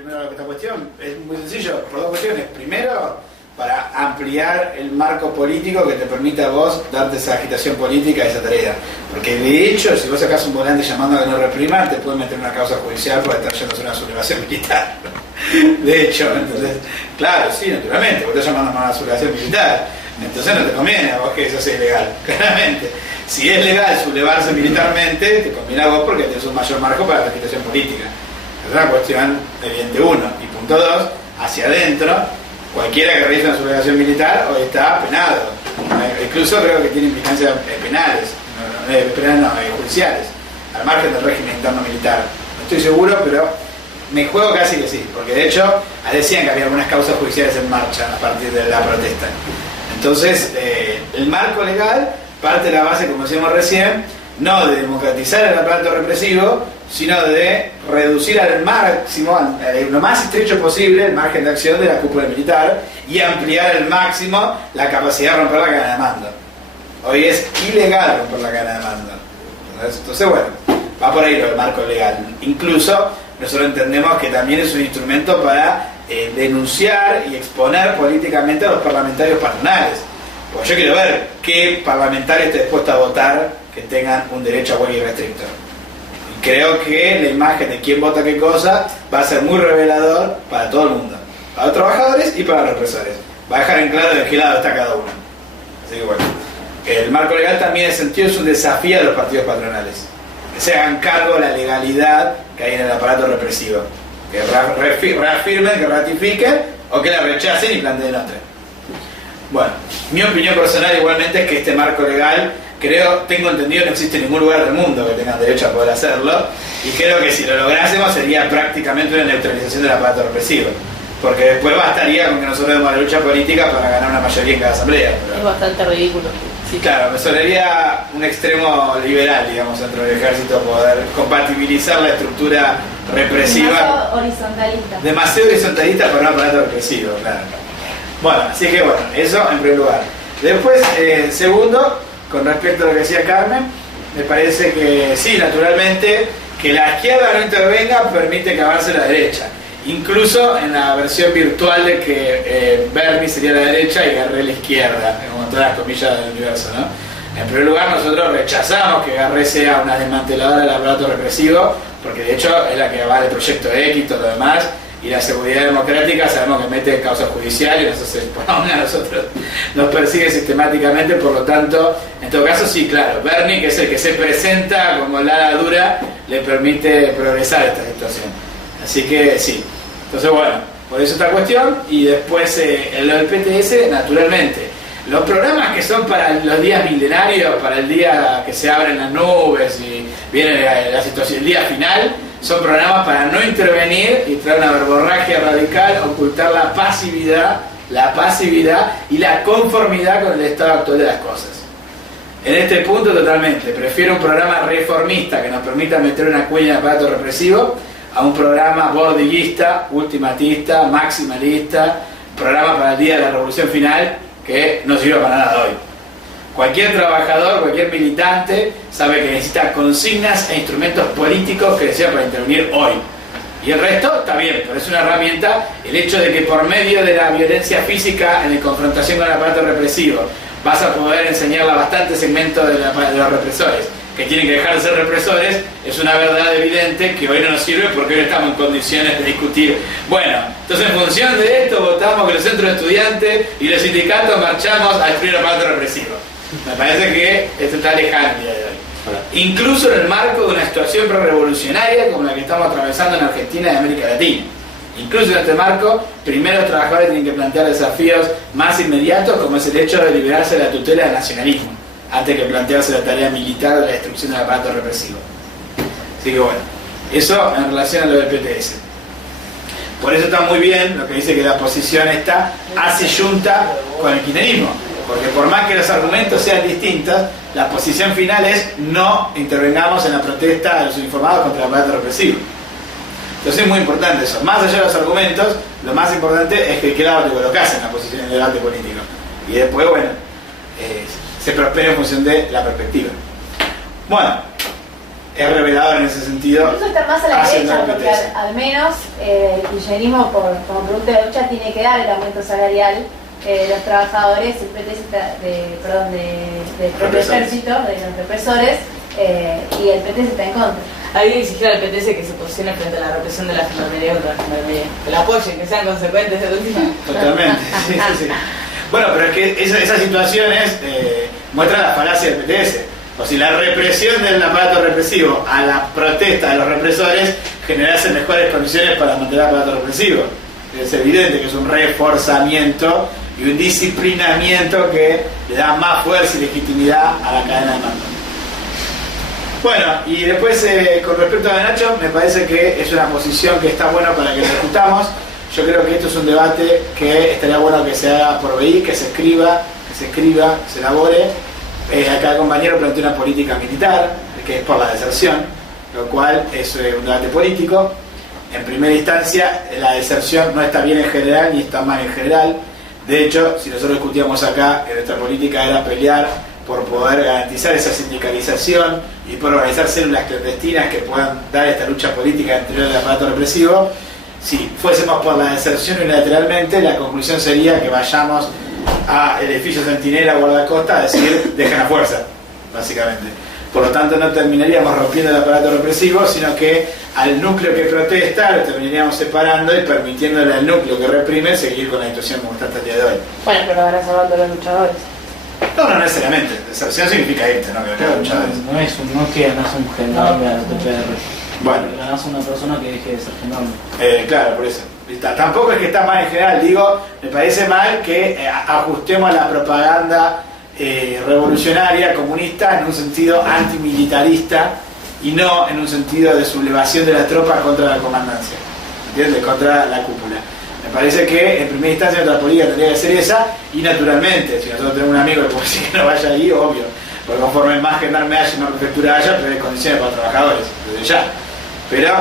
primero esta cuestión es muy sencillo, por dos cuestiones. Primero, para ampliar el marco político que te permita a vos darte esa agitación política, esa tarea. Porque de hecho, si vos sacás un volante llamando a que no repriman, te pueden meter una causa judicial por estar yendo a hacer una sublevación militar. De hecho, entonces, claro, sí, naturalmente, vos estás llamando a una sublevación militar, entonces no te conviene a vos que eso sea ilegal, claramente. Si es legal sublevarse militarmente, te conviene a vos porque tenés un mayor marco para la agitación política. Es una cuestión evidente uno. Y punto dos, hacia adentro, cualquiera que realice una sublevación militar hoy está penado. Incluso creo que tiene implicancias penales, judiciales, al margen del régimen interno militar. No estoy seguro, pero me juego casi que sí, porque de hecho decían que había algunas causas judiciales en marcha a partir de la protesta. Entonces, el marco legal parte de la base, como decíamos recién, no de democratizar el aparato represivo, sino de reducir al máximo, lo más estrecho posible, el margen de acción de la cúpula militar y ampliar al máximo la capacidad de romper la cadena de mando. Hoy es ilegal romper la cadena de mando. Entonces, bueno, va por ahí lo del marco legal. Incluso nosotros entendemos que también es un instrumento para denunciar y exponer políticamente a los parlamentarios patronales. Porque yo quiero ver qué parlamentario está dispuesto a votar que tengan un derecho a huelga irrestricto. Y creo que la imagen de quién vota qué cosa va a ser muy revelador para todo el mundo, para los trabajadores y para los represores. Va a dejar en claro de qué lado está cada uno. Así que bueno, el marco legal también en ese sentido es un desafío a los partidos patronales, que se hagan cargo de la legalidad que hay en el aparato represivo, que reafirmen, que ratifiquen o que la rechacen y planteen otra. Bueno, mi opinión personal igualmente es que este marco legal, tengo entendido que no existe ningún lugar del mundo que tenga derecho a poder hacerlo, y creo que si lo lográsemos sería prácticamente una neutralización del aparato represivo, porque después bastaría con que nosotros demos la lucha política para ganar una mayoría en cada asamblea. Pero es bastante ridículo. Sí. Claro, me sonaría un extremo liberal, digamos, dentro del ejército, poder compatibilizar la estructura represiva. Demasiado horizontalista para un aparato represivo, claro. Bueno, así que bueno, eso en primer lugar. Después, segundo, con respecto a lo que decía Carmen, me parece que sí, naturalmente, que la izquierda no intervenga permite que avance la derecha. Incluso en la versión virtual de que Bernie sería la derecha y Garré la izquierda, como todas las comillas del universo, ¿no? En primer lugar, nosotros rechazamos que Garré sea una desmanteladora del aparato represivo, porque de hecho es la que va del proyecto X y todo lo demás, y la seguridad democrática sabemos que mete causa judicial y a nosotros nos persigue sistemáticamente. Por lo tanto, en todo caso sí, claro, Bernie, que es el que se presenta como la ala dura, le permite progresar esta situación. Así que sí, entonces bueno, por eso esta cuestión. Y después lo del PTS, naturalmente los programas que son para los días milenarios, para el día que se abren las nubes y viene la situación, el día final, son programas para no intervenir y traer una verborragia radical, ocultar la pasividad y la conformidad con el estado actual de las cosas. En este punto totalmente, prefiero un programa reformista que nos permita meter una cuña en el aparato represivo a un programa bordillista, ultimatista, maximalista, programa para el día de la revolución final que no sirve para nada hoy. Cualquier trabajador, cualquier militante sabe que necesita consignas e instrumentos políticos que le sirvan para intervenir hoy. Y el resto está bien, pero es una herramienta. El hecho de que por medio de la violencia física en confrontación con el aparato represivo vas a poder enseñarle a bastantes segmentos de los represores que tienen que dejar de ser represores, es una verdad evidente que hoy no nos sirve porque hoy estamos en condiciones de discutir. Bueno, entonces en función de esto votamos que los centros de estudiantes y los sindicatos marchamos a destruir el aparato represivo. Me parece que esto está lejano el día de hoy. Incluso en el marco de una situación pro-revolucionaria como la que estamos atravesando en Argentina y América Latina. Incluso en este marco, primero los trabajadores tienen que plantear desafíos más inmediatos, como es el hecho de liberarse de la tutela del nacionalismo, antes que plantearse la tarea militar de la destrucción del aparato represivo. Así que bueno, eso en relación a lo del PTS. Por eso está muy bien lo que dice que la oposición esta hace yunta con el kirchnerismo, porque por más que los argumentos sean distintos, la posición final es no intervengamos en la protesta de los uniformados contra el aparato represivo. Entonces es muy importante eso. Más allá de los argumentos, lo más importante es que qué lado te colocás en la posición del debate político. Y después, bueno, se prospera en función de la perspectiva. Bueno, es revelador en ese sentido. Incluso está más a la derecha, porque al menos el kirchnerismo como producto de lucha tiene que dar el aumento salarial de los trabajadores, el PTC del propio ejército, de los represores, y el PTC está en contra. Hay que exigir al PTC que se posicione frente a la represión de la gendarmería contra la gendarmería. Que la apoyen, que sean consecuentes de última. Totalmente, sí. Bueno, pero es que esas situaciones muestran la falacia del PTS. O si la represión del aparato represivo a la protesta de los represores generase mejores condiciones para mantener el aparato represivo. Es evidente que es un reforzamiento y un disciplinamiento que le da más fuerza y legitimidad a la cadena de mando. Bueno, y después con respecto a Nacho, me parece que es una posición que está buena para que discutamos. Yo creo que esto es un debate que estaría bueno que se haga por BI, que se escriba, se elabore. Acá el compañero plantea una política militar, que es por la deserción, lo cual es un debate político. En primera instancia, la deserción no está bien en general ni está mal en general. De hecho, si nosotros discutíamos acá que nuestra política era pelear por poder garantizar esa sindicalización y por organizar células clandestinas que puedan dar esta lucha política interior del aparato represivo, si fuésemos por la deserción unilateralmente, la conclusión sería que vayamos al edificio Centinela o Guardacosta a decir dejen a fuerza, básicamente. Por lo tanto, no terminaríamos rompiendo el aparato represivo, sino que al núcleo que protesta lo terminaríamos separando y permitiéndole al núcleo que reprime seguir con la situación como está hasta el día de hoy. Bueno, pero ahora salvando a los luchadores. No necesariamente. Deserción significa irte, ¿no? Que los luchadores. No es que ganás un gendarme a la TPR. Bueno. Ganás una persona que deje de ser gendarme. Claro, por eso. Tampoco es que está mal en general, digo, me parece mal que ajustemos la propaganda revolucionaria, comunista, en un sentido antimilitarista y no en un sentido de sublevación de la tropa contra la comandancia, ¿entiendes? Contra la cúpula. Me parece que en primera instancia nuestra política tendría que ser esa y naturalmente, si nosotros tenemos un amigo que puede decir que no vaya ahí, obvio, porque conforme más gendarme haya y más prefectura haya, pero hay condiciones para trabajadores, desde ya. Pero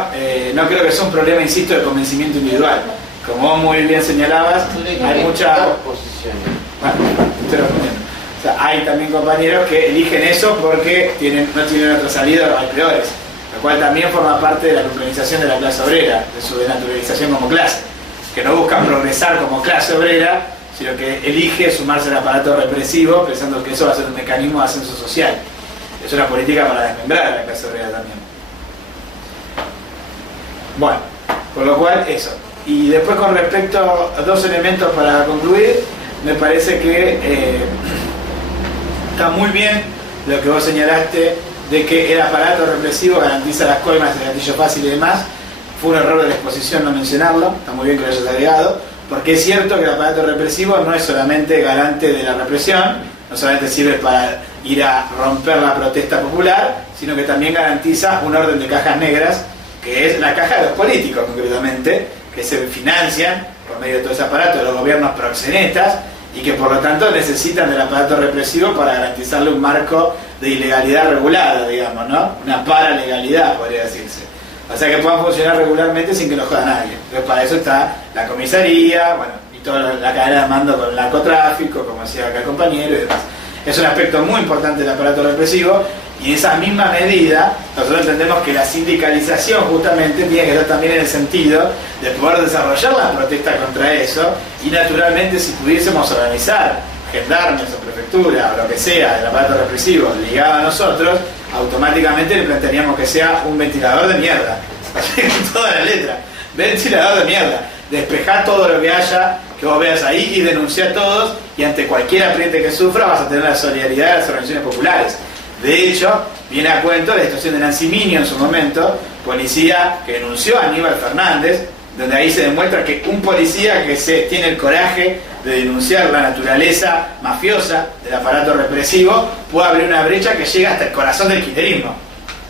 no creo que sea un problema, insisto, de convencimiento individual. Como vos muy bien señalabas, hay muchas posiciones. Bueno, estoy respondiendo. O sea, hay también compañeros que eligen eso porque no tienen otra salida, hay peores. Lo cual también forma parte de la lumpenalización de la clase obrera, de su denaturalización como clase. Que no buscan progresar como clase obrera, sino que elige sumarse al aparato represivo pensando que eso va a ser un mecanismo de ascenso social. Es una política para desmembrar a la clase obrera también. Bueno, con lo cual eso. Y después con respecto a dos elementos para concluir, me parece que está muy bien lo que vos señalaste de que el aparato represivo garantiza las coimas, el gatillo fácil y demás. Fue un error de la exposición no mencionarlo, está muy bien que lo hayas agregado, porque es cierto que el aparato represivo no es solamente garante de la represión, no solamente sirve para ir a romper la protesta popular, sino que también garantiza un orden de cajas negras, que es la caja de los políticos concretamente, que se financian por medio de todo ese aparato de los gobiernos proxenetas y que por lo tanto necesitan del aparato represivo para garantizarle un marco de ilegalidad regulada, digamos, ¿no? Una paralegalidad, podría decirse. O sea, que puedan funcionar regularmente sin que lo joda nadie. Entonces, para eso está la comisaría, bueno, y toda la cadena de mando con el narcotráfico, como decía acá el compañero y demás. Es un aspecto muy importante del aparato represivo y en esa misma medida nosotros entendemos que la sindicalización justamente tiene que estar también en el sentido de poder desarrollar la protesta contra eso y naturalmente si pudiésemos organizar gendarmes o prefectura o lo que sea del aparato represivo ligado a nosotros, automáticamente le plantearíamos que sea un ventilador de mierda, así con toda la letra, ventilador de mierda, despejar todo lo que haya que vos veas ahí y denunciar a todos y ante cualquier apriete que sufra vas a tener la solidaridad de las organizaciones populares. De hecho, viene a cuento la situación de Nancy Minio en su momento, policía que denunció a Aníbal Fernández, donde ahí se demuestra que un policía que tiene el coraje de denunciar la naturaleza mafiosa del aparato represivo puede abrir una brecha que llega hasta el corazón del kirchnerismo.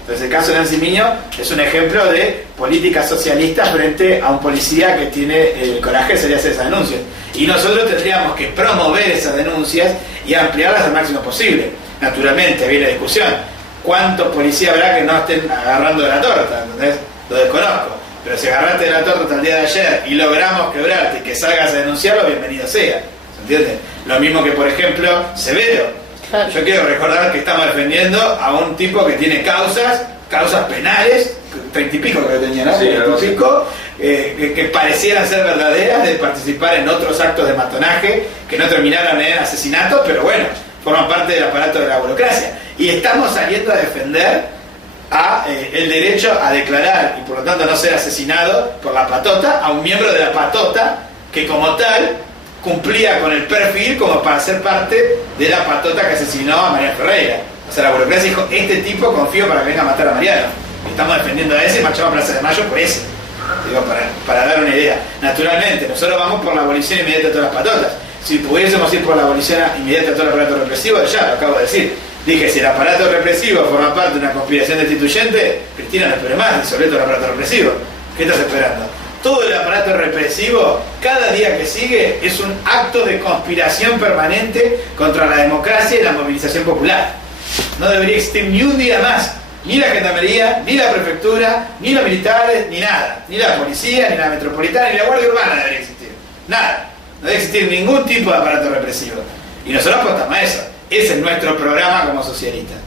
Entonces el caso de Nancy Minio es un ejemplo de política socialista frente a un policía que tiene el coraje de salir a hacer esas denuncias. Y nosotros tendríamos que promover esas denuncias y ampliarlas al máximo posible. Naturalmente, viene la discusión. ¿Cuántos policías habrá que no estén agarrando de la torta? ¿Entendés? Lo desconozco. Pero si agarraste de la torta hasta el día de ayer y logramos quebrarte y que salgas a denunciarlo, bienvenido sea. ¿Se entiende? Lo mismo que, por ejemplo, Severo. Claro. Yo quiero recordar que estamos defendiendo a un tipo que tiene causas penales, 30 y pico creo que tenía, ¿no? Sí, 30 y pico, que parecieran ser verdaderas, de participar en otros actos de matonaje que no terminaron en asesinatos, pero bueno, forman parte del aparato de la burocracia. Y estamos saliendo a defender el derecho a declarar y por lo tanto no ser asesinado por la patota a un miembro de la patota que como tal cumplía con el perfil como para ser parte de la patota que asesinó a Mariano Ferreira. O sea, la burocracia dijo, este tipo confío para que venga a matar a Mariano. Y estamos defendiendo a ese y marchamos a Plaza de Mayo por ese. Digo, para dar una idea. Naturalmente, nosotros vamos por la abolición inmediata de todas las patotas. Si pudiésemos ir por la abolición inmediata de todo el aparato represivo, ya lo acabo de decir. Dije, si el aparato represivo forma parte de una conspiración destituyente, Cristina no espere más, disolver todo el aparato represivo. ¿Qué estás esperando? Todo el aparato represivo, cada día que sigue, es un acto de conspiración permanente contra la democracia y la movilización popular. No debería existir ni un día más, ni la gendarmería, ni la prefectura, ni los militares, ni nada. Ni la policía, ni la metropolitana, ni la guardia urbana debería existir. Nada. No debe existir ningún tipo de aparato represivo. Y nosotros apostamos a eso. Ese es nuestro programa como socialistas.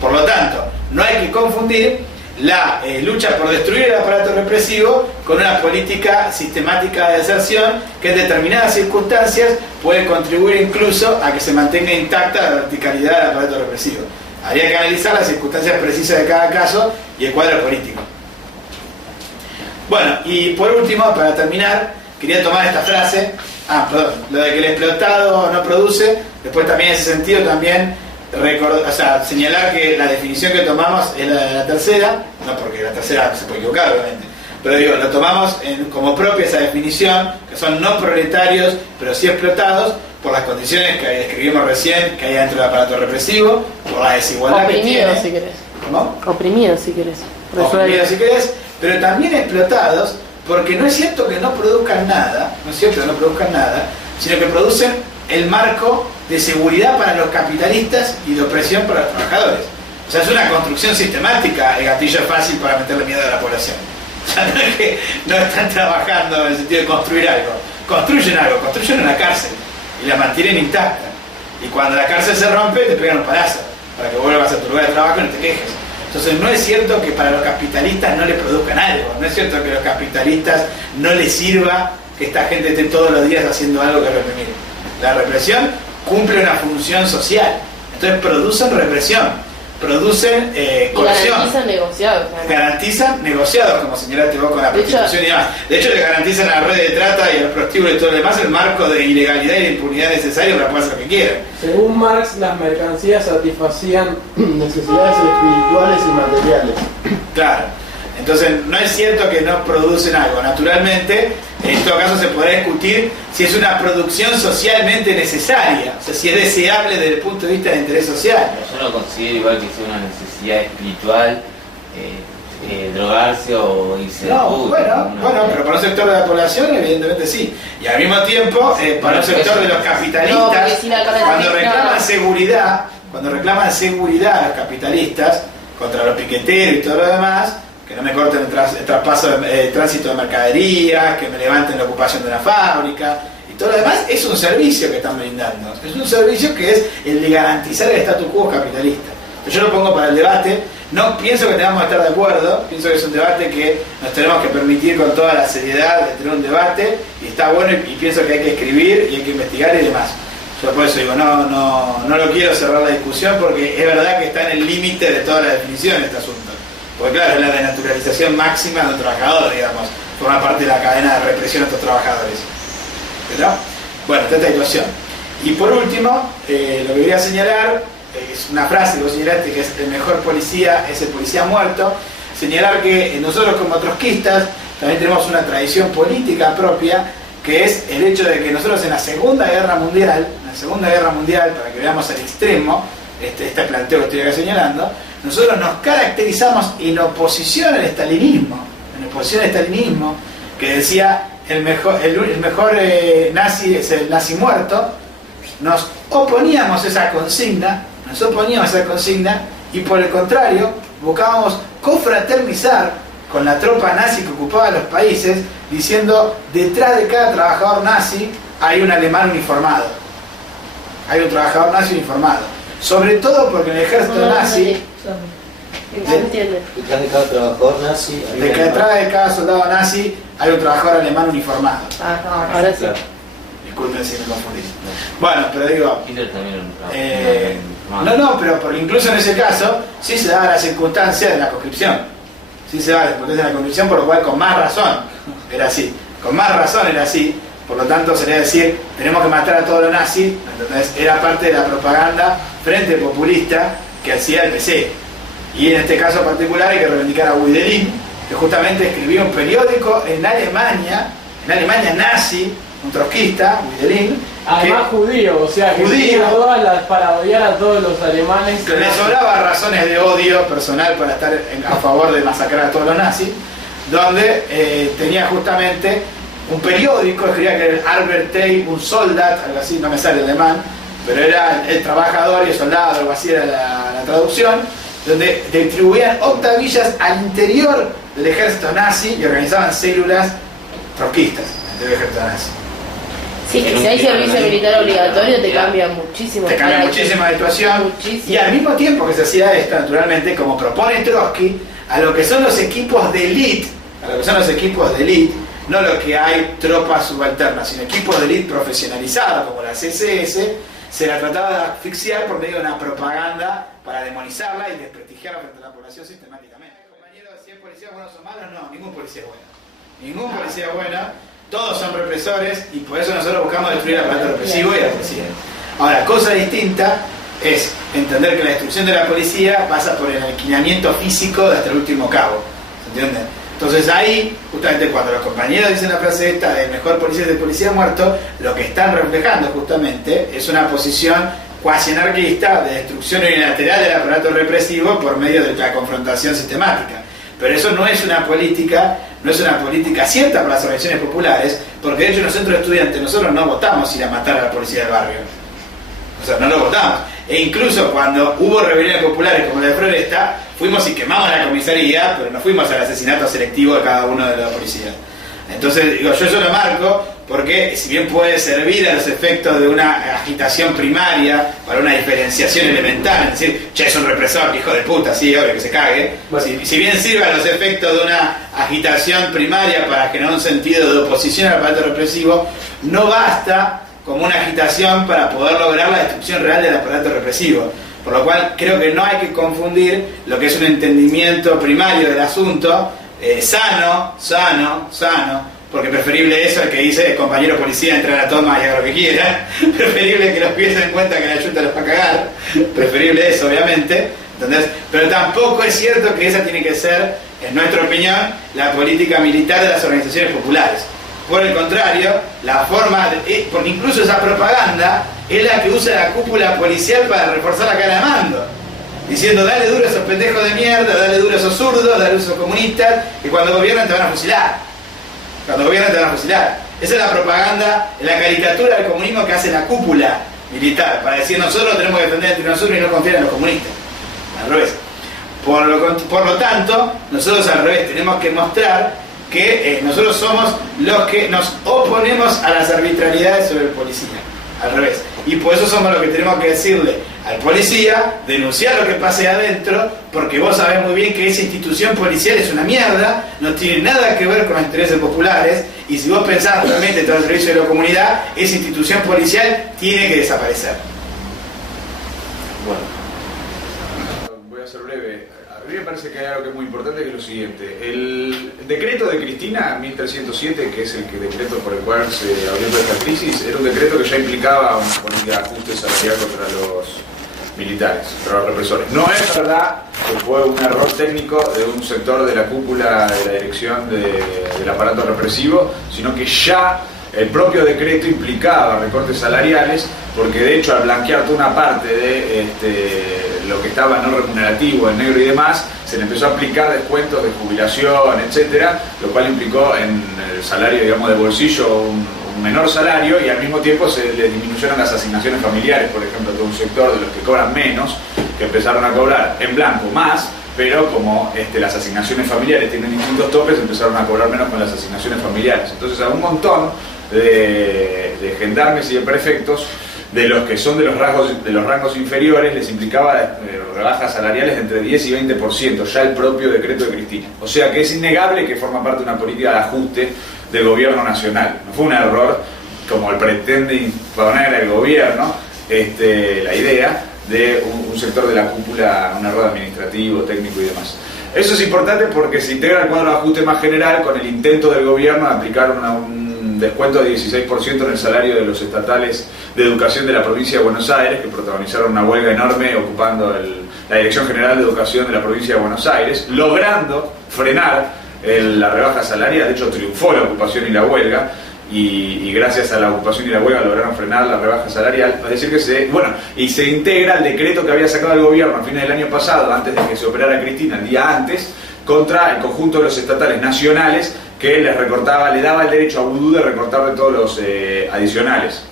Por lo tanto, no hay que confundir la lucha por destruir el aparato represivo con una política sistemática de deserción que en determinadas circunstancias puede contribuir incluso a que se mantenga intacta la verticalidad del aparato represivo. Habría que analizar las circunstancias precisas de cada caso y el cuadro político. Bueno, y por último, para terminar, quería tomar esta frase, lo de que el explotado no produce. Después también en ese sentido también señalar que la definición que tomamos es la de la tercera, no porque la tercera se puede equivocar obviamente, pero digo, lo tomamos como propia esa definición, que son no proletarios pero sí explotados por las condiciones que describimos recién que hay dentro del aparato represivo, por la desigualdad que tiene. Oprimidos si querés. ¿Cómo? Oprimidos si querés. Oprimidos si querés, pero también explotados, porque no es cierto que no produzcan nada, sino que producen el marco de seguridad para los capitalistas y de opresión para los trabajadores. O sea, es una construcción sistemática, el gatillo es fácil para meterle miedo a la población. O sea, no es que no están trabajando en el sentido de construir algo, construyen una cárcel y la mantienen intacta. Y cuando la cárcel se rompe, te pegan un palazo para que vuelvas a tu lugar de trabajo y no te quejes. Entonces no es cierto que para los capitalistas no les produzcan algo, no es cierto que a los capitalistas no les sirva que esta gente esté todos los días haciendo algo que reprimir. La represión cumple una función social, entonces producen represión, producen coerción. Garantizan negociados, como señalaste vos con la prostitución y demás. De hecho, le garantizan a la red de trata y al prostíbulo y todo lo demás el marco de ilegalidad y de impunidad necesario para poder hacer lo que quieran. Según Marx, las mercancías satisfacían necesidades espirituales y materiales. Claro. Entonces, no es cierto que no producen algo. Naturalmente, en todo caso se podrá discutir si es una producción socialmente necesaria, o sea, si es deseable desde el punto de vista del interés social. Yo no considero igual que sea una necesidad espiritual drogarse o irse no, bueno, pero para un sector de la población evidentemente sí. Y al mismo tiempo, para un sector de los capitalistas, cuando reclaman seguridad a los capitalistas contra los piqueteros y todo lo demás, que no me corten el tránsito de mercaderías, que me levanten la ocupación de la fábrica y todo lo demás, es un servicio que están brindando. Es un servicio que es el de garantizar el status quo capitalista. Yo lo pongo para el debate, no pienso que tengamos que estar de acuerdo, pienso que es un debate que nos tenemos que permitir con toda la seriedad de tener un debate, y está bueno, y pienso que hay que escribir y hay que investigar y demás. Yo por eso digo, no lo quiero cerrar la discusión, porque es verdad que está en el límite de toda la definición de este asunto. Porque claro, es la denaturalización máxima de un trabajador, digamos, forma parte de la cadena de represión a estos trabajadores. ¿Verdad? Bueno, esta es la situación. Y por último, lo que quería señalar, es una frase que vos señalaste, que es el mejor policía es el policía muerto. Señalar que nosotros como trotskistas también tenemos una tradición política propia, que es el hecho de que nosotros en la Segunda Guerra Mundial, para que veamos el extremo, este planteo que estoy acá señalando, nosotros nos caracterizamos en oposición al estalinismo, que decía el mejor nazi es el nazi muerto. Nos oponíamos a esa consigna y por el contrario buscábamos confraternizar con la tropa nazi que ocupaba los países, diciendo, detrás de cada trabajador nazi hay un alemán uniformado, hay un trabajador nazi uniformado. sobre todo porque en el ejército nazi, Detrás de cada trabajador nazi, detrás de cada soldado nazi hay un trabajador alemán uniformado. Ahora sí. Disculpen si me confundí. Bueno, pero digo, Hitler también no, pero porque incluso en ese caso sí se daba la circunstancia de la conscripción. Sí se daba la circunstancia de la conscripción, por lo cual con más razón era así. Con más razón era así. Por lo tanto sería decir, tenemos que matar a todos los nazis. Entonces era parte de la propaganda frente populista que hacía el PC. Y en este caso particular hay que reivindicar a Hölderlin, que justamente escribió un periódico en Alemania nazi, un trotskista, Hölderlin. Además judío, o sea, que tenía todas las para odiar a todos los alemanes. Que le sobraba razones de odio personal para estar a favor de masacrar a todos los nazis, donde tenía justamente un periódico, escribía que era el Arbeiter und Soldat, algo así, no me sale el alemán, pero era el trabajador y el soldado, algo así era la traducción, donde distribuían octavillas al interior del ejército nazi y organizaban células trotskistas del ejército nazi. Sí, que si hay servicio militar obligatorio te cambia muchísimo. Te cambia muchísima situación. Muchísimo. Y al mismo tiempo que se hacía esto, naturalmente, como propone Trotsky, a lo que son los equipos de élite, no lo que hay tropas subalternas, sino equipos de élite profesionalizados como la CSS, se la trataba de asfixiar por medio de una propaganda para demonizarla y desprestigiarla frente a la población sistemáticamente. Compañeros, si es policía buenos o malos, no, ningún policía es bueno. Ningún policía es bueno, todos son represores y por eso nosotros buscamos destruir el aparato represivo y la policía. Ahora, cosa distinta es entender que la destrucción de la policía pasa por el alquilamiento físico de hasta el último cabo. ¿Se entiende? Entonces ahí, justamente cuando los compañeros dicen la frase esta de mejor policía es de policía muerto, lo que están reflejando justamente es una posición cuasi anarquista de destrucción unilateral del aparato represivo por medio de la confrontación sistemática. Pero eso no es una política cierta para las organizaciones populares, porque de hecho los centros de estudiantes nosotros no votamos ir a matar a la policía del barrio. O sea, no lo votamos. E incluso cuando hubo rebeliones populares como la de Floresta, fuimos y quemamos la comisaría, pero no fuimos al asesinato selectivo de cada uno de los policías. Entonces, digo, yo eso lo marco porque si bien puede servir a los efectos de una agitación primaria para una diferenciación elemental, es decir, che, es un represor, hijo de puta, sí, obvio que se cague. Bueno. Si bien sirve a los efectos de una agitación primaria para generar un sentido de oposición al aparato represivo, no basta como una agitación para poder lograr la destrucción real del aparato represivo. Por lo cual creo que no hay que confundir lo que es un entendimiento primario del asunto, sano, porque preferible eso al que dice el compañero policía entra a la toma y haga lo que quiera, preferible que los pies se den cuenta que la Junta los va a cagar, preferible eso obviamente, ¿entendés? Pero tampoco es cierto que esa tiene que ser, en nuestra opinión, la política militar de las organizaciones populares. Por el contrario, la forma, porque incluso esa propaganda es la que usa la cúpula policial para reforzar la cadena de mando, diciendo dale duro a esos pendejos de mierda, dale duro a esos zurdos, dale duro a esos comunistas, que cuando gobiernan te van a fusilar. Esa es la propaganda, la caricatura del comunismo que hace la cúpula militar, para decir nosotros tenemos que defender entre nosotros y no confiar en los comunistas. Al revés. Por lo tanto, nosotros al revés tenemos que mostrar que nosotros somos los que nos oponemos a las arbitrariedades sobre el policía, al revés. Y por eso somos los que tenemos que decirle al policía, denunciar lo que pase adentro, porque vos sabés muy bien que esa institución policial es una mierda, no tiene nada que ver con los intereses populares, y si vos pensás realmente en todo el servicio de la comunidad, esa institución policial tiene que desaparecer. Bueno, voy a ser breve. A mí me parece que hay algo que es muy importante, que es lo siguiente. El decreto de Cristina, 1307, que es el decreto por el cual se abrió toda esta crisis, era un decreto que ya implicaba una política de ajuste salarial contra los militares, contra los represores. No es verdad que fue un error técnico de un sector de la cúpula de la dirección del aparato represivo, sino que ya el propio decreto implicaba recortes salariales, porque de hecho al blanquear toda una parte de lo que estaba no remunerativo, en negro y demás, se le empezó a aplicar descuentos de jubilación, etcétera, lo cual implicó en el salario, digamos, de bolsillo un menor salario, y al mismo tiempo se le disminuyeron las asignaciones familiares, por ejemplo, todo un sector de los que cobran menos, que empezaron a cobrar en blanco más, pero como las asignaciones familiares tienen distintos topes, empezaron a cobrar menos con las asignaciones familiares. Entonces a un montón de gendarmes y de prefectos de los que son de los rangos inferiores les implicaba rebajas salariales de entre 10 y 20%, ya el propio decreto de Cristina. O sea que es innegable que forma parte de una política de ajuste del gobierno nacional. No fue un error, como el pretende imponer el gobierno, la idea de un sector de la cúpula, un error administrativo, técnico y demás. Eso es importante porque se integra el cuadro de ajuste más general con el intento del gobierno de aplicar un descuento de 16% en el salario de los estatales de educación de la provincia de Buenos Aires, que protagonizaron una huelga enorme ocupando la Dirección General de Educación de la provincia de Buenos Aires, logrando frenar la rebaja salarial. De hecho, triunfó la ocupación y la huelga, y gracias a la ocupación y la huelga lograron frenar la rebaja salarial. Es decir que se integra el decreto que había sacado el gobierno a fines del año pasado, antes de que se operara Cristina, el día antes, contra el conjunto de los estatales nacionales, que le daba el derecho a vudú de recortar de todos los adicionales.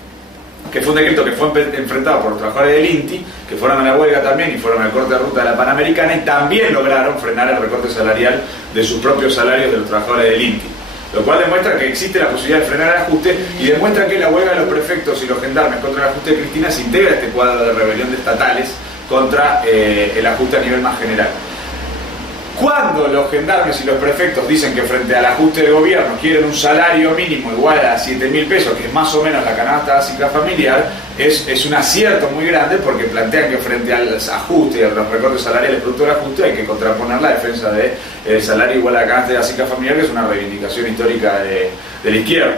Que fue un decreto que fue enfrentado por los trabajadores del INTI, que fueron a la huelga también y fueron al corte de ruta de la Panamericana, y también lograron frenar el recorte salarial de sus propios salarios de los trabajadores del INTI. Lo cual demuestra que existe la posibilidad de frenar el ajuste y demuestra que la huelga de los prefectos y los gendarmes contra el ajuste de Cristina se integra a este cuadro de rebelión de estatales contra el ajuste a nivel más general. Cuando los gendarmes y los prefectos dicen que frente al ajuste del gobierno quieren un salario mínimo igual a 7.000 pesos, que es más o menos la canasta básica familiar, es un acierto muy grande, porque plantean que frente al ajuste y a los recortes salariales producto del ajuste hay que contraponer la defensa del salario igual a la canasta básica familiar, que es una reivindicación histórica de la izquierda.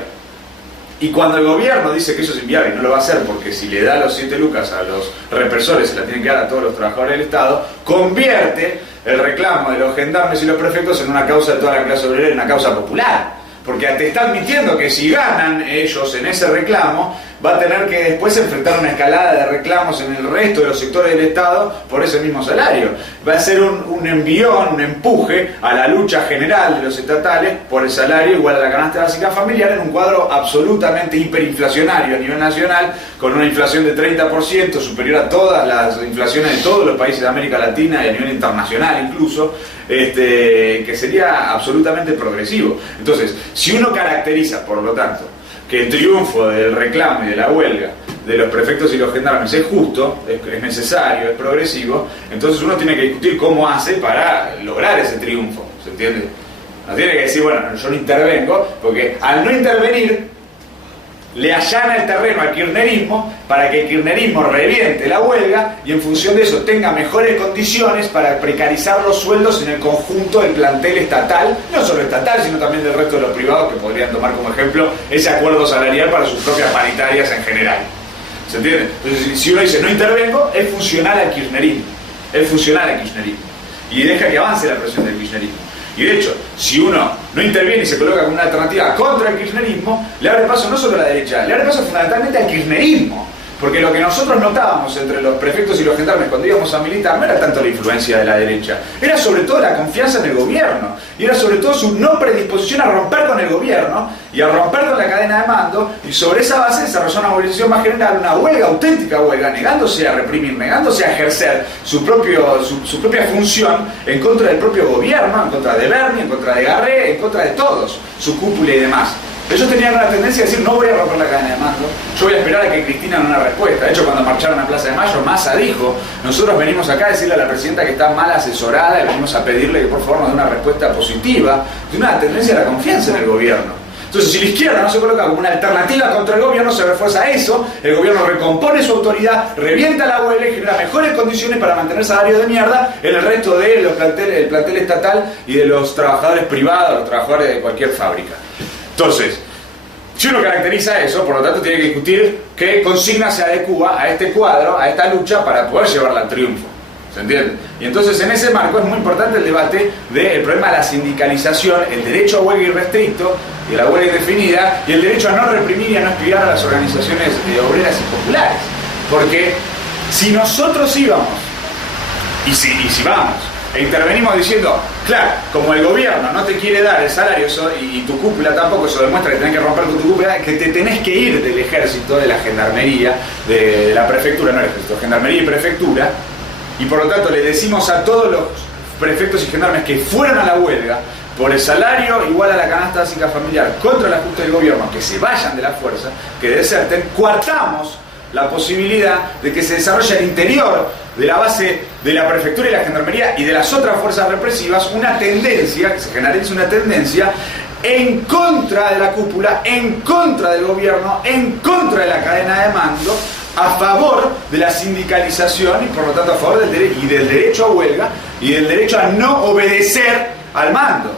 Y cuando el gobierno dice que eso es inviable y no lo va a hacer, porque si le da los 7 lucas a los represores se la tienen que dar a todos los trabajadores del Estado, convierte el reclamo de los gendarmes y los prefectos en una causa de toda la clase obrera, en una causa popular. Porque te está admitiendo que si ganan ellos en ese reclamo, va a tener que después enfrentar una escalada de reclamos en el resto de los sectores del Estado por ese mismo salario. Va a ser un envión, un empuje a la lucha general de los estatales por el salario igual a la canasta básica familiar, en un cuadro absolutamente hiperinflacionario a nivel nacional, con una inflación de 30%, superior a todas las inflaciones de todos los países de América Latina y a nivel internacional incluso, que sería absolutamente progresivo. Entonces, si uno caracteriza, por lo tanto, que el triunfo del reclamo y de la huelga de los prefectos y los gendarmes es justo, es necesario, es progresivo, entonces uno tiene que discutir cómo hace para lograr ese triunfo, ¿se entiende? No tiene que decir, bueno, yo no intervengo, porque al no intervenir le allana el terreno al kirchnerismo para que el kirchnerismo reviente la huelga y en función de eso tenga mejores condiciones para precarizar los sueldos en el conjunto del plantel estatal, no solo estatal, sino también del resto de los privados, que podrían tomar como ejemplo ese acuerdo salarial para sus propias paritarias en general. ¿Se entiende? Entonces, si uno dice no intervengo, es funcional al kirchnerismo, y deja que avance la presión del kirchnerismo. Y de hecho, si uno no interviene y se coloca como una alternativa contra el kirchnerismo, le abre paso no solo a la derecha, le abre paso fundamentalmente al kirchnerismo. Porque lo que nosotros notábamos entre los prefectos y los gendarmes cuando íbamos a militar no era tanto la influencia de la derecha, era sobre todo la confianza en el gobierno, y era sobre todo su no predisposición a romper con el gobierno y a romper con la cadena de mando, y sobre esa base desarrolló una movilización más general, una huelga, auténtica huelga, negándose a reprimir, negándose a ejercer su propia función en contra del propio gobierno, en contra de Berni, en contra de Garré, en contra de todos, su cúpula y demás. Ellos tenían una tendencia a decir, no voy a romper la cadena de mando, yo voy a esperar a que Cristina dé una respuesta. De hecho, cuando marcharon a Plaza de Mayo, Massa dijo, nosotros venimos acá a decirle a la presidenta que está mal asesorada y venimos a pedirle que por favor nos dé una respuesta positiva, de una tendencia a la confianza en el gobierno. Entonces, si la izquierda no se coloca como una alternativa contra el gobierno, se refuerza eso, el gobierno recompone su autoridad, revienta la huelga y genera mejores condiciones para mantener salarios de mierda en el resto del plantel estatal y de los trabajadores privados, los trabajadores de cualquier fábrica. Entonces, si uno caracteriza eso, por lo tanto tiene que discutir qué consigna se adecua a este cuadro, a esta lucha, para poder llevarla al triunfo. ¿Se entiende? Y entonces en ese marco es muy importante el debate del problema de la sindicalización, el derecho a huelga irrestricto y a la huelga indefinida, y el derecho a no reprimir y a no espiar a las organizaciones obreras y populares. Porque si nosotros íbamos, y si vamos, e intervenimos diciendo, claro, como el gobierno no te quiere dar el salario y tu cúpula tampoco, eso demuestra que tenés que romper con tu cúpula, que te tenés que ir del ejército, de la gendarmería, de la prefectura, no el ejército, gendarmería y prefectura, y por lo tanto le decimos a todos los prefectos y gendarmes que fueran a la huelga por el salario igual a la canasta básica familiar contra el ajuste del gobierno, que se vayan de la fuerza, que deserten, coartamos la posibilidad de que se desarrolle al interior de la base de la prefectura y la gendarmería y de las otras fuerzas represivas una tendencia, que se generalice una tendencia en contra de la cúpula, en contra del gobierno, en contra de la cadena de mando, a favor de la sindicalización y por lo tanto a favor del derecho a huelga y del derecho a no obedecer al mando,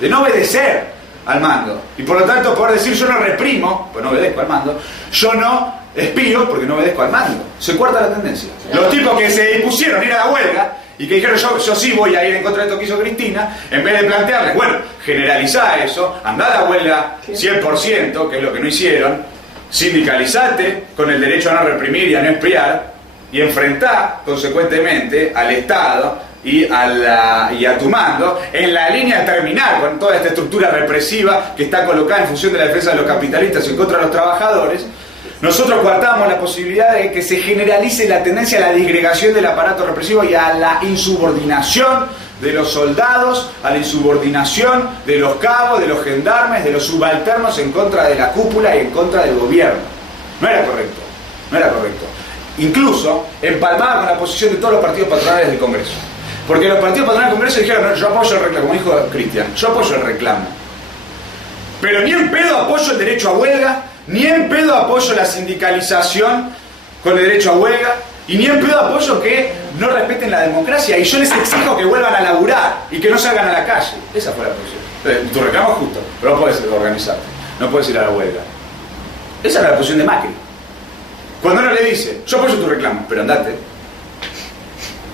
de no obedecer al mando. Y por lo tanto poder decir yo no reprimo, pues no obedezco al mando, yo no espío porque no obedezco al mando. Se cuarta la tendencia. Los tipos que se dispusieron ir a la huelga y que dijeron yo sí voy a ir en contra de esto que hizo Cristina, en vez de plantearles, bueno, generalizá eso, andá a la huelga 100%, que es lo que no hicieron, sindicalizate con el derecho a no reprimir y a no espiar, y enfrentá consecuentemente al Estado y a tu mando en la línea de terminar con toda esta estructura represiva que está colocada en función de la defensa de los capitalistas en contra de los trabajadores. Nosotros coartamos la posibilidad de que se generalice la tendencia a la disgregación del aparato represivo y a la insubordinación de los soldados, a la insubordinación de los cabos, de los gendarmes, de los subalternos en contra de la cúpula y en contra del gobierno. No era correcto, no era correcto. Incluso empalmada con la posición de todos los partidos patronales del Congreso. Porque los partidos patronales del Congreso dijeron, no, yo apoyo el reclamo, como dijo Cristian, yo apoyo el reclamo. Pero ni en pedo apoyo el derecho a huelga, ni en pedo apoyo la sindicalización con el derecho a huelga, y ni en pedo apoyo que no respeten la democracia, y yo les exijo que vuelvan a laburar y que no salgan a la calle. Esa fue la posición. Tu reclamo es justo, pero no puedes organizarte, no puedes ir a la huelga. Esa era la posición de Macri. Cuando uno le dice, yo apoyo tu reclamo, pero andate,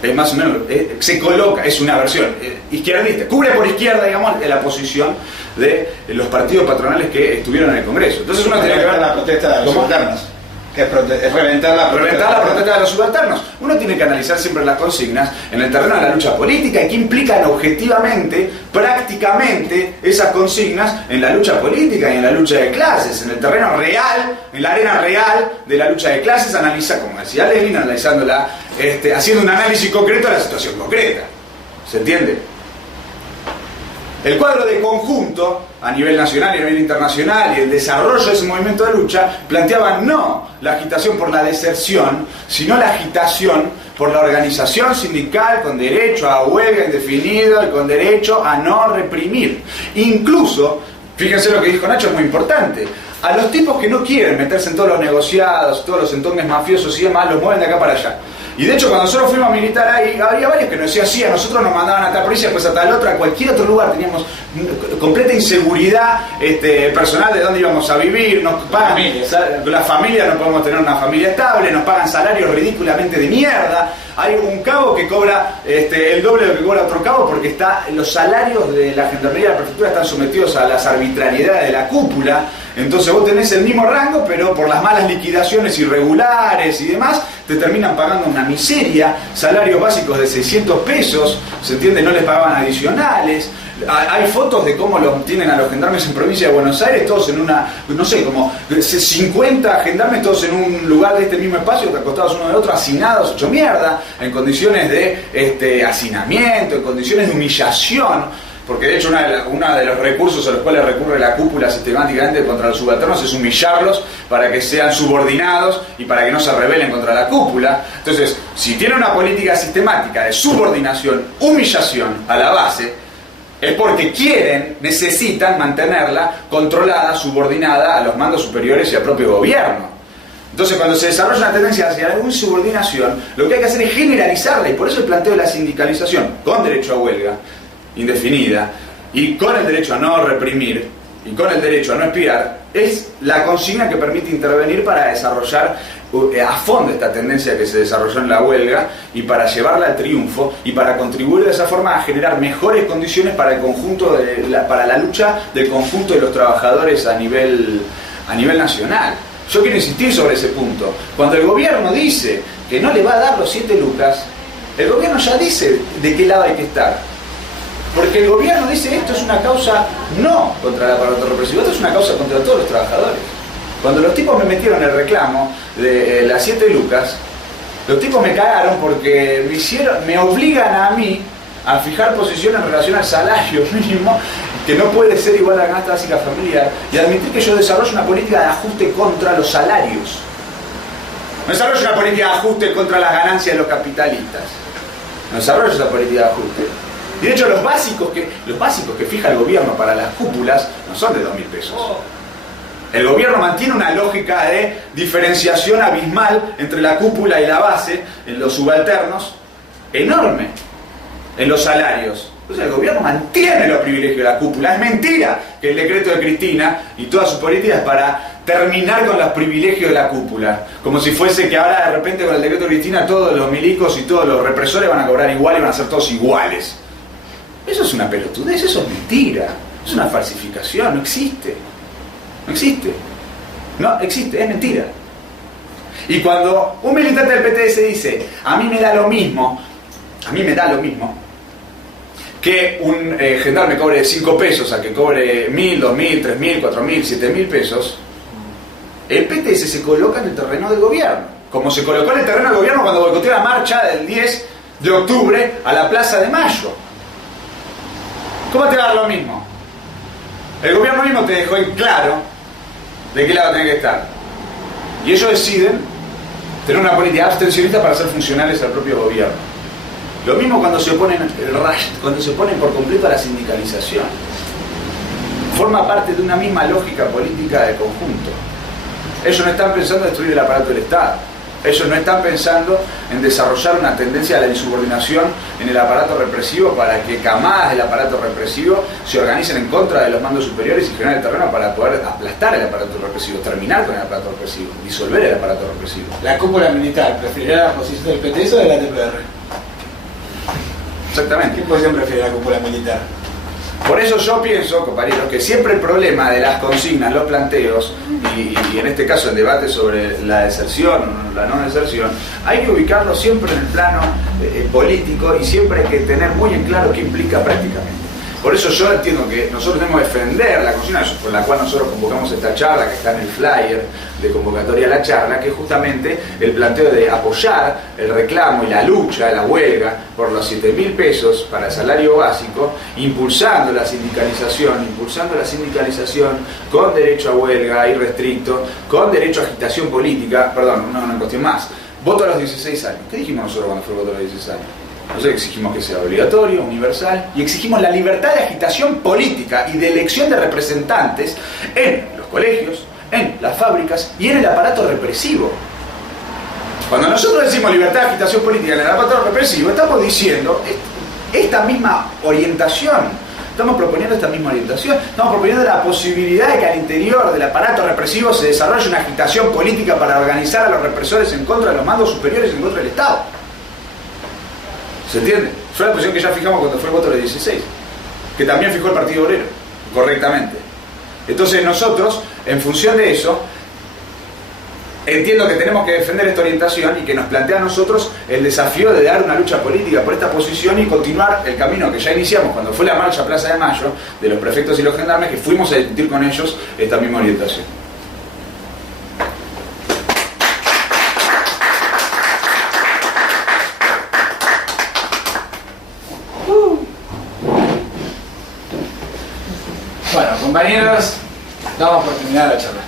es más o menos, se coloca, es una versión izquierdista, cubre por izquierda, digamos, la posición de los partidos patronales que estuvieron en el Congreso. Entonces uno tiene que ver la protesta de los subalternos, que es reventar la protesta de los subalternos. Uno tiene que analizar siempre las consignas en el terreno de la lucha política y qué implican objetivamente, prácticamente, esas consignas en la lucha política y en la lucha de clases, en el terreno real, en la arena real de la lucha de clases, analiza, como decía Lenin, analizándola, haciendo un análisis concreto de la situación concreta. ¿Se entiende? El cuadro de conjunto a nivel nacional y a nivel internacional y el desarrollo de ese movimiento de lucha planteaba no la agitación por la deserción, sino la agitación por la organización sindical con derecho a huelga indefinido y con derecho a no reprimir. Incluso, fíjense lo que dijo Nacho, es muy importante, a los tipos que no quieren meterse en todos los negociados, todos los entornos mafiosos y demás, los mueven de acá para allá. Y de hecho cuando nosotros fuimos a militar ahí, había varios que nos decían sí, a nosotros nos mandaban a tal provincia, pues a tal otra, a cualquier otro lugar, teníamos completa inseguridad personal de dónde íbamos a vivir, nos pagan, la familia, no podemos tener una familia estable, nos pagan salarios ridículamente de mierda, hay un cabo que cobra el doble de lo que cobra otro cabo porque los salarios de la gendarmería y la prefectura están sometidos a las arbitrariedades de la cúpula. Entonces vos tenés el mismo rango, pero por las malas liquidaciones irregulares y demás, te terminan pagando una miseria, salarios básicos de 600 pesos, ¿se entiende? No les pagaban adicionales. Hay fotos de cómo tienen a los gendarmes en provincia de Buenos Aires, todos en una, no sé, como 50 gendarmes todos en un lugar de este mismo espacio, acostados uno del otro, hacinados, hecho mierda, en condiciones de hacinamiento, en condiciones de humillación. Porque de hecho uno de los recursos a los cuales recurre la cúpula sistemáticamente contra los subalternos es humillarlos para que sean subordinados y para que no se rebelen contra la cúpula. Entonces, si tiene una política sistemática de subordinación, humillación a la base, es porque necesitan mantenerla controlada, subordinada a los mandos superiores y al propio gobierno. Entonces, cuando se desarrolla una tendencia hacia la insubordinación, lo que hay que hacer es generalizarla, y por eso el planteo de la sindicalización, con derecho a huelga indefinida, y con el derecho a no reprimir, y con el derecho a no espiar, es la consigna que permite intervenir para desarrollar a fondo esta tendencia que se desarrolló en la huelga y para llevarla al triunfo y para contribuir de esa forma a generar mejores condiciones para el conjunto para la lucha del conjunto de los trabajadores a nivel nacional. Yo quiero insistir sobre ese punto. Cuando el gobierno dice que no le va a dar los 7 lucas, el gobierno ya dice de qué lado hay que estar. Porque el gobierno dice esto es una causa no contra el aparato represivo, esto es una causa contra todos los trabajadores. Cuando los tipos me metieron el reclamo de las 7 lucas, los tipos me cagaron porque me obligan a mí a fijar posición en relación al salario mínimo, que no puede ser igual a la canasta básica familiar, y admitir que yo desarrollo una política de ajuste contra los salarios. No desarrolla una política de ajuste contra las ganancias de los capitalistas. No desarrolla esa política de ajuste. Y de hecho los básicos que fija el gobierno para las cúpulas no son de 2.000 pesos. El gobierno mantiene una lógica de diferenciación abismal entre la cúpula y la base en los subalternos, enorme, en los salarios. Entonces el gobierno mantiene los privilegios de la cúpula. Es mentira que el decreto de Cristina y toda su política es para terminar con los privilegios de la cúpula. Como si fuese que ahora de repente con el decreto de Cristina todos los milicos y todos los represores van a cobrar igual y van a ser todos iguales. Eso es una pelotudez, eso es mentira. Es una falsificación, no existe. No existe. No existe, es mentira. Y cuando un militante del PTS dice, a mí me da lo mismo que un gendarme cobre 5 pesos a que cobre 1.000, 2.000, 3.000, 4.000, 7.000 pesos, el PTS se coloca en el terreno del gobierno, como se colocó en el terreno del gobierno cuando boicoteó la marcha del 10 de octubre a la Plaza de Mayo. ¿Cómo te va a dar lo mismo? El gobierno mismo te dejó en claro de qué lado tenés que estar. Y ellos deciden tener una política abstencionista para ser funcionales al propio gobierno. Lo mismo cuando se oponen por completo a la sindicalización. Forma parte de una misma lógica política de conjunto. Ellos no están pensando en destruir el aparato del Estado. Ellos no están pensando en desarrollar una tendencia a la insubordinación en el aparato represivo para que camadas del aparato represivo se organicen en contra de los mandos superiores y generen el terreno para poder aplastar el aparato represivo, terminar con el aparato represivo, disolver el aparato represivo. La cúpula militar, ¿preferirá la posición del PTS o de la TPR? Exactamente. ¿Qué posición prefiere la cúpula militar? Por eso yo pienso, compañeros, que siempre el problema de las consignas, los planteos, y en este caso el debate sobre la deserción o la no deserción, hay que ubicarlo siempre en el plano político y siempre hay que tener muy en claro qué implica prácticamente. Por eso yo entiendo que nosotros tenemos que defender la consigna por la cual nosotros convocamos esta charla, que está en el flyer de convocatoria a la charla, que es justamente el planteo de apoyar el reclamo y la lucha, la huelga por los 7.000 pesos para el salario básico, impulsando la sindicalización con derecho a huelga irrestricto, con derecho a agitación política, perdón, una cuestión más, voto a los 16 años. ¿Qué dijimos nosotros cuando fue el voto a los 16 años? Nosotros exigimos que sea obligatorio, universal, y exigimos la libertad de agitación política y de elección de representantes en los colegios, en las fábricas y en el aparato represivo. Cuando nosotros decimos libertad de agitación política en el aparato represivo, estamos diciendo esta misma orientación. Estamos proponiendo esta misma orientación. Estamos proponiendo la posibilidad de que al interior del aparato represivo se desarrolle una agitación política para organizar a los represores en contra de los mandos superiores y en contra del Estado. ¿Se entiende? Fue la posición que ya fijamos cuando fue el voto de los 16, que también fijó el Partido Obrero, correctamente. Entonces nosotros, en función de eso, entiendo que tenemos que defender esta orientación y que nos plantea a nosotros el desafío de dar una lucha política por esta posición y continuar el camino que ya iniciamos cuando fue la marcha a Plaza de Mayo de los prefectos y los gendarmes, que fuimos a discutir con ellos esta misma orientación. Bueno, compañeros, damos por terminada la charla.